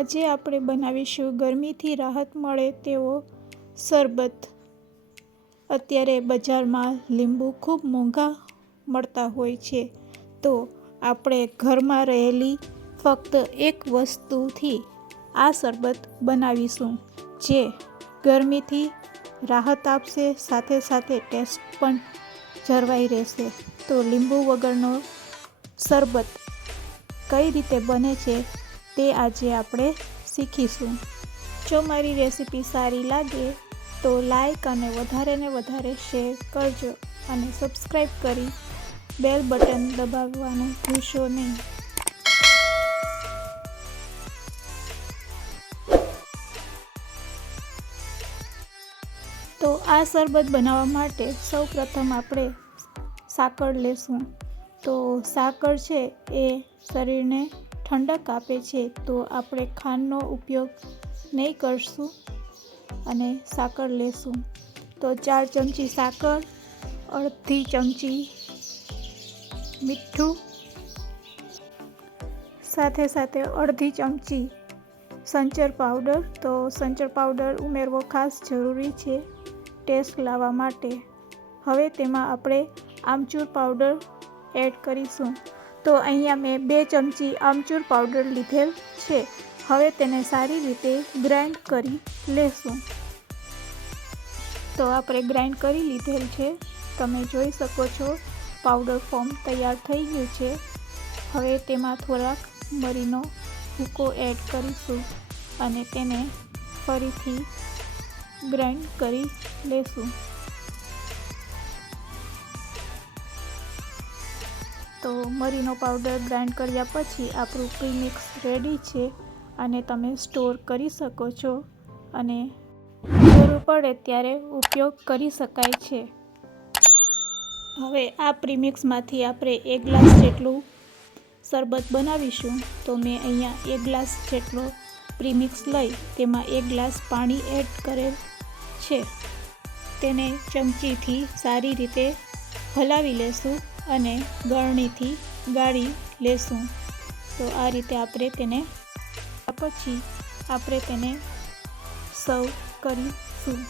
આજે આપણે બનાવીશું ગરમીથી રાહત મળે તેવો શરબત. અત્યારે બજારમાં લીંબુ ખૂબ મોંઘા મળતા હોય છે. તો આપણે ઘરમાં રહેલી ફક્ત એક વસ્તુથી આ શરબત બનાવીશું, જે ગરમીથી રાહત આપશે, સાથે સાથે ટેસ્ટ પણ જળવાઈ રહેશે. તો લીંબુ વગરનો શરબત કઈ રીતે બને છે તે આજે આપણે શીખીશું. જો મારી રેસીપી સારી લાગે, તો લાઈક અને વધારે ને વધારે શેર કરજો અને સબસ્ક્રાઈબ કરી બેલ બટન દબાવવાનું ભૂલશો નહીં. તો આ શરબત બનાવવા માટે સૌ પ્રથમ આપણે સાકર લેશું. તો સાકર છે એ શરીરને ઠંડક આપે છે, તો આપણે ખાંડનો ઉપયોગ નહીં કરશું અને સાકર લેશું. તો ચાર ચમચી સાકર, અડધી ચમચી મીઠું, સાથે સાથે અડધી ચમચી સંચર પાવડર. તો સંચર પાવડર ઉમેરવો ખાસ જરૂરી છે ટેસ્ટ લાવવા માટે. હવે તેમાં આપણે આમચૂર પાવડર એડ કરીશું. તો અહીંયા મેં બે ચમચી આમચૂર પાવડર લીધેલ છે. હવે તેને સારી રીતે ગ્રાઇન્ડ કરી લેશું. તો આપણે ગ્રાઇન્ડ કરી લીધેલ છે. તમે જોઈ શકો છો, પાવડર ફોર્મ તૈયાર થઈ ગયું છે. હવે તેમાં થોડાક મરીનો ભૂકો એડ કરીશું અને તેને ફરીથી ગ્રાઇન્ડ કરી લેશું. તો મરીનો પાવડર ગ્રાઇન્ડ કર્યા પછી આપણું પ્રીમિક્સ રેડી છે અને તમે સ્ટોર કરી શકો છો અને જરૂર પડે ત્યારે ઉપયોગ કરી શકાય છે. હવે આ પ્રીમિક્સમાંથી આપણે એક ગ્લાસ જેટલું શરબત બનાવીશું. તો મેં અહીંયા એક ગ્લાસ જેટલો પ્રીમિક્સ લઈ, તેમાં એક ગ્લાસ પાણી એડ કરેલ છે. તેને ચમચીથી સારી રીતે હલાવી લેશું. અને ગળણીથી ગાળી લેશું. તો આ રીતે આપણે તેને પછી આપણે તેને સર્વ કરીશું.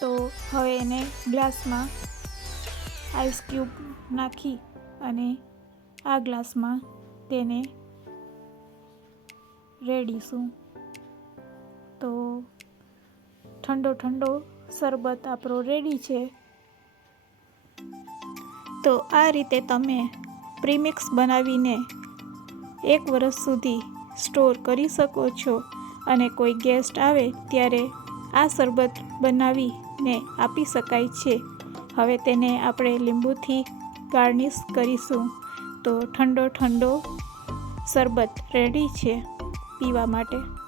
તો હવે એને ગ્લાસમાં આઈસ ક્યુબ નાખી અને આ ગ્લાસમાં તેને રેડીશું. તો ઠંડો ઠંડો શરબત આપણો રેડી છે. તો આ રીતે તમે પ્રીમિક્સ બનાવીને એક વર્ષ સુધી સ્ટોર કરી શકો છો અને કોઈ ગેસ્ટ આવે ત્યારે આ શરબત બનાવીને આપી શકાય છે. હવે તેને આપણે લીંબુથી ગાર્નિશ કરીશું. તો ઠંડો ઠંડો શરબત રેડી છે પીવા માટે.